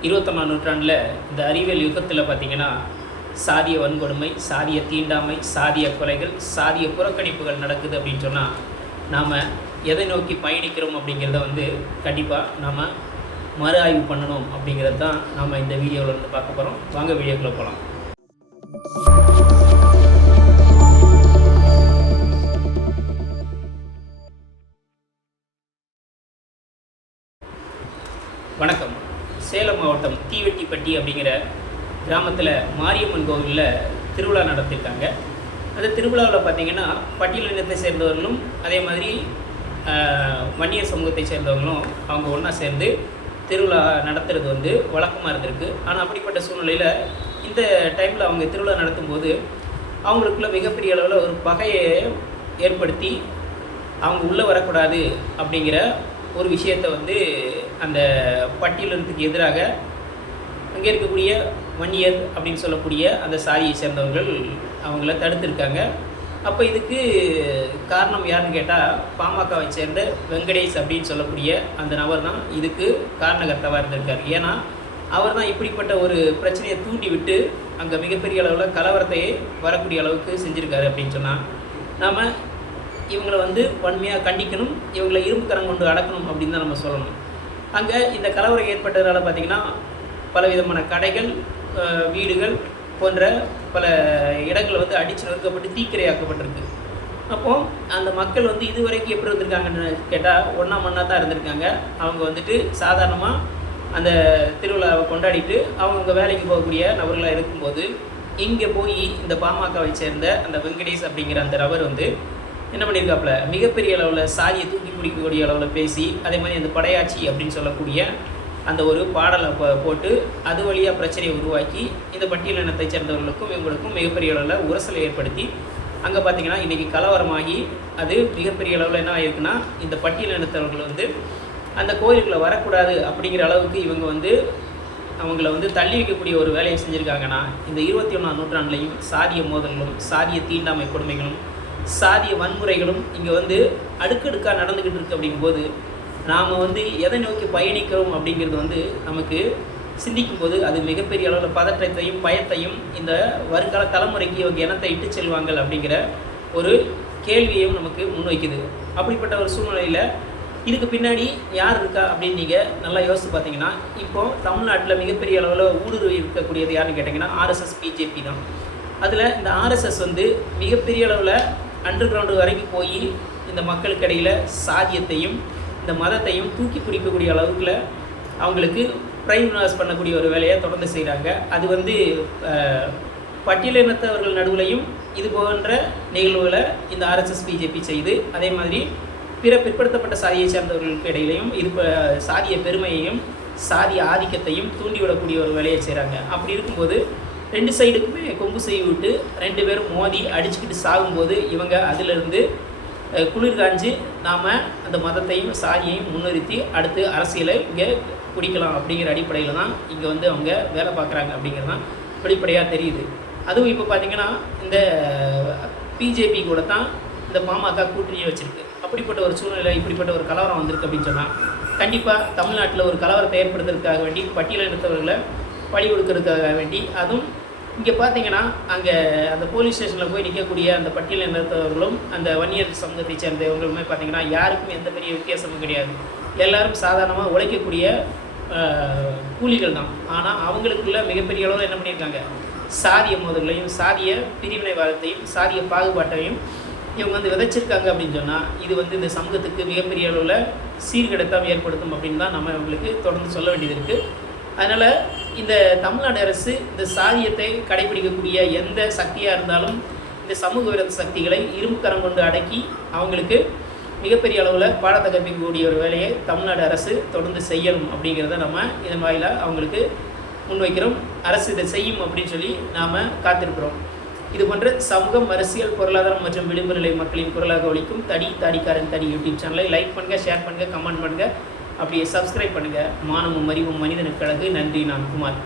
இருபத்தொன்னாம் நூற்றாண்டில் இந்த அறிவியல் யுகத்தில் பார்த்திங்கன்னா சாதிய வன்கொடுமை சாதிய தீண்டாமை சாதிய கொலைகள் சாதிய புறக்கணிப்புகள் நடக்குது அப்படின்னு சொன்னால் நாம் எதை நோக்கி பயணிக்கிறோம் அப்படிங்கிறத வந்து கண்டிப்பாக நாம் மறு ஆய்வு பண்ணணும் அப்படிங்கிறது தான் நாம் இந்த வீடியோவில் வந்து பார்க்க போகிறோம் வாங்க வீடியோக்குள்ளே போகலாம் வணக்கம். சேலம் மாவட்டம் தீவெட்டிப்பட்டி அப்படிங்கிற கிராமத்தில் மாரியம்மன் கோவிலில் திருவிழா நடத்தியிருக்காங்க அந்த திருவிழாவில் பார்த்தீங்கன்னா பட்டியலினத்தை சேர்ந்தவர்களும் அதே மாதிரி வன்னியர் சமூகத்தை சேர்ந்தவங்களும் அவங்க ஒன்றா சேர்ந்து திருவிழா நடத்துறது வந்து வழக்கமாக இருந்திருக்கு. ஆனால் அப்படிப்பட்ட சூழ்நிலையில் இந்த டைமில் அவங்க திருவிழா நடத்தும்போது அவங்களுக்குள்ள மிகப்பெரிய அளவில் ஒரு பகையை ஏற்படுத்தி அவங்க உள்ளே வரக்கூடாது அப்படிங்கிற ஒரு விஷயத்தை வந்து அந்த பட்டியலினத்துக்கு எதிராக அங்கே இருக்கக்கூடிய வன்னியர் அப்படின்னு சொல்லக்கூடிய அந்த சாதியை சேர்ந்தவர்கள் அவங்கள தடுத்திருக்காங்க. அப்போ இதுக்கு காரணம் யாருன்னு கேட்டால் பாமகவை சேர்ந்த வெங்கடேஷ் அப்படின்னு சொல்லக்கூடிய அந்த நபர் தான் இதுக்கு காரணகர்த்தாவாக இருந்திருக்கார். ஏன்னா அவர் தான் இப்படிப்பட்ட ஒரு பிரச்சனையை தூண்டி விட்டு அங்கே மிகப்பெரிய அளவில் கலவரத்தையே வரக்கூடிய அளவுக்கு செஞ்சுருக்காரு அப்படின்னு சொன்னால் நாம் இவங்களை வந்து வன்மையாக கண்டிக்கணும் இவங்களை இரும்பு கரம் கொண்டு அடக்கணும் அப்படின்னு தான் நம்ம சொல்லணும். அங்கே இந்த கலவரம் ஏற்பட்டதுனால பார்த்திங்கன்னா பலவிதமான கடைகள் வீடுகள் போன்ற பல இடங்கள் வந்து அடிச்சு நொறுக்கப்பட்டு தீக்கிரையாக்கப்பட்டிருக்கு. அப்போது அந்த மக்கள் வந்து இதுவரைக்கும் எப்படி இருந்திருக்காங்கன்னு கேட்டால் ஒன்றா மண்ணாக தான் இருந்திருக்காங்க. அவங்க வந்துட்டு சாதாரணமாக அந்த திருவிழாவை கொண்டாடிட்டு அவங்கவுங்க வேலைக்கு போகக்கூடிய நபர்களாக இருக்கும்போது இங்கே போய் இந்த பாமகவை சேர்ந்த அந்த வெங்கடேஷ் அப்படிங்கிற அந்த நபர் வந்து என்ன பண்ணியிருக்காப்புல மிகப்பெரிய அளவில் சாதியை தூக்கி பிடிக்கக்கூடிய அளவில் பேசி அதே மாதிரி அந்த படையாட்சி அப்படின்னு சொல்லக்கூடிய அந்த ஒரு பாடலை போ- போட்டு அது வழியாக பிரச்சனையை உருவாக்கி இந்த பட்டியலினத்தை சேர்ந்தவர்களுக்கும் இவங்களுக்கும் மிகப்பெரிய அளவில் உரசலை ஏற்படுத்தி அங்கே பார்த்தீங்கன்னா இன்றைக்கி கலவரமாகி அது மிகப்பெரிய அளவில் என்ன ஆயிருக்குன்னா இந்த பட்டியலினத்தவர்கள் வந்து அந்த கோயிலுக்குள்ளே வரக்கூடாது அப்படிங்கிற அளவுக்கு இவங்க வந்து அவங்கள வந்து தள்ளி வைக்கக்கூடிய ஒரு வேலையை செஞ்சுருக்காங்கன்னா இந்த இருபத்தி ஒன்றாம் நூற்றாண்டுலையும் சாதிய மோதல்களும் சாதிய தீண்டாமை கொடுமைகளும் சாதிய வன்முறைகளும் இங்கே வந்து அடுக்கடுக்காக நடந்துக்கிட்டு இருக்கு அப்படிங்கும்போது நாம் வந்து எதை நோக்கி பயணிக்கிறோம் அப்படிங்கிறது வந்து நமக்கு சிந்திக்கும்போது அது மிகப்பெரிய அளவில் பதற்றத்தையும் பயத்தையும் இந்த வருங்கால தலைமுறைக்கு இவங்க இனத்தை இட்டு செல்வாங்கள் அப்படிங்கிற ஒரு கேள்வியையும் நமக்கு முன்வைக்குது. அப்படிப்பட்ட ஒரு சூழ்நிலையில் இதுக்கு பின்னாடி யார் இருக்கா அப்படின்னு நீங்கள் நல்லா யோசித்து பார்த்தீங்கன்னா இப்போது தமிழ்நாட்டில் மிகப்பெரிய அளவில் ஊடுருவி இருக்கக்கூடியது யாருன்னு கேட்டிங்கன்னா ஆர்எஸ்எஸ் பிஜேபி தான். அதில் இந்த ஆர்எஸ்எஸ் வந்து மிகப்பெரிய அளவில் அண்டர் கிரவுண்டு வரைக்கும் போய் இந்த மக்களுக்கு இடையில் சாதியத்தையும் இந்த மதத்தையும் தூக்கி பிடிக்கக்கூடிய அளவுக்குள்ள அவங்களுக்கு பிரைம் பண்ணக்கூடிய ஒரு வேலையை தொடர்ந்து செய்கிறாங்க அது வந்து பட்டியலினத்தவர்கள் நடுவுலையும் இது போன்ற நிகழ்வுகளை இந்த ஆர்எஸ்எஸ் பிஜேபி செய்து அதே மாதிரி பிற பிற்படுத்தப்பட்ட சாதியை சேர்ந்தவர்களுக்கு இடையிலையும் இது சாதிய பெருமையையும் சாதிய ஆதிக்கத்தையும் தூண்டிவிடக்கூடிய ஒரு வேலையை செய்கிறாங்க அப்படி இருக்கும்போது ரெண்டு சைடுக்குமே கொம்பு செய்ய விட்டு ரெண்டு பேரும் மோதி அடிச்சுக்கிட்டு சாகும்போது இவங்க அதிலிருந்து குளிர் காஞ்சு நாம் அந்த மதத்தையும் சாதியையும் முன்னிறுத்தி அடுத்து அரசியலை இங்கே பிடிக்கலாம் அப்படிங்கிற அடிப்படையில் தான் இங்கே வந்து அவங்க வேலை பார்க்குறாங்க அப்படிங்கிறது தான் வெளிப்படையாக தெரியுது. அதுவும் இப்போ பார்த்தீங்கன்னா இந்த பிஜேபி கூட தான் இந்த பாமக கூட்டணியை வச்சுருக்கு. அப்படிப்பட்ட ஒரு சூழ்நிலை இப்படிப்பட்ட ஒரு கலவரம் வந்திருக்கு அப்படின்னு சொன்னால் கண்டிப்பாக தமிழ்நாட்டில் ஒரு கலவரத்தை ஏற்படுத்துறதுக்காக வேண்டி பட்டியலினத்தவர்களை பழி கொடுக்கறதுக்காக வேண்டி அதுவும் இங்கே பார்த்தீங்கன்னா அங்கே அந்த போலீஸ் ஸ்டேஷனில் போய் நிற்கக்கூடிய அந்த பட்டியலினத்தவர்களும் அந்த வன்னியர் சமூகத்தை சேர்ந்தவங்களுமே பார்த்தீங்கன்னா யாருக்கும் எந்த பெரிய வித்தியாசமும் கிடையாது. எல்லாரும் சாதாரணமாக உழைக்கக்கூடிய கூலிகள் தான். ஆனால் அவங்களுக்குள்ள மிகப்பெரிய அளவில் என்ன பண்ணியிருக்காங்க? சாதிய மோதல்களையும் சாதிய பிரிவினைவாதத்தையும் சாதிய பாகுபாட்டையும் இவங்க வந்து விதைச்சிருக்காங்க அப்படின்னு சொன்னால் இது வந்து இந்த சமூகத்துக்கு மிகப்பெரிய அளவில் சீர்கிடத்தாம் ஏற்படுத்தும் அப்படின்னு தான் நம்ம இவங்களுக்கு தொடர்ந்து சொல்ல வேண்டியது இருக்குது அதனால் இந்த தமிழ்நாடு அரசு இந்த சாதியத்தை கடைபிடிக்கக்கூடிய எந்த சக்தியாக இருந்தாலும் இந்த சமூக விரோத சக்திகளை இரும்புக்கரம் கொண்டு அடக்கி அவங்களுக்கு மிகப்பெரிய அளவில் பாடத்தை கற்பிக்கக்கூடிய ஒரு வேலையை தமிழ்நாடு அரசு தொடர்ந்து செய்யணும் அப்படிங்கிறத நம்ம இதன் வாயிலாக அவங்களுக்கு முன்வைக்கிறோம் அரசு இதை செய்யும் அப்படின்னு சொல்லி நாம் காத்திருக்கிறோம். இது போன்ற சமூகம் அரசியல் பொருளாதாரம் மற்றும் விளிம்பு நிலை மக்களின் குரலாக ஒழிக்கும் தடி தாடிக்காரன் தடி யூடியூப் சேனலை லைக் பண்ணுங்கள் ஷேர் பண்ணுங்கள் கமெண்ட் பண்ணுங்கள் அப்படியே சப்ஸ்கிரைப் பண்ணுங்கள் மானமும் அறிவும் மனிதனுக்கு அழகு. நன்றி நான் குமார்.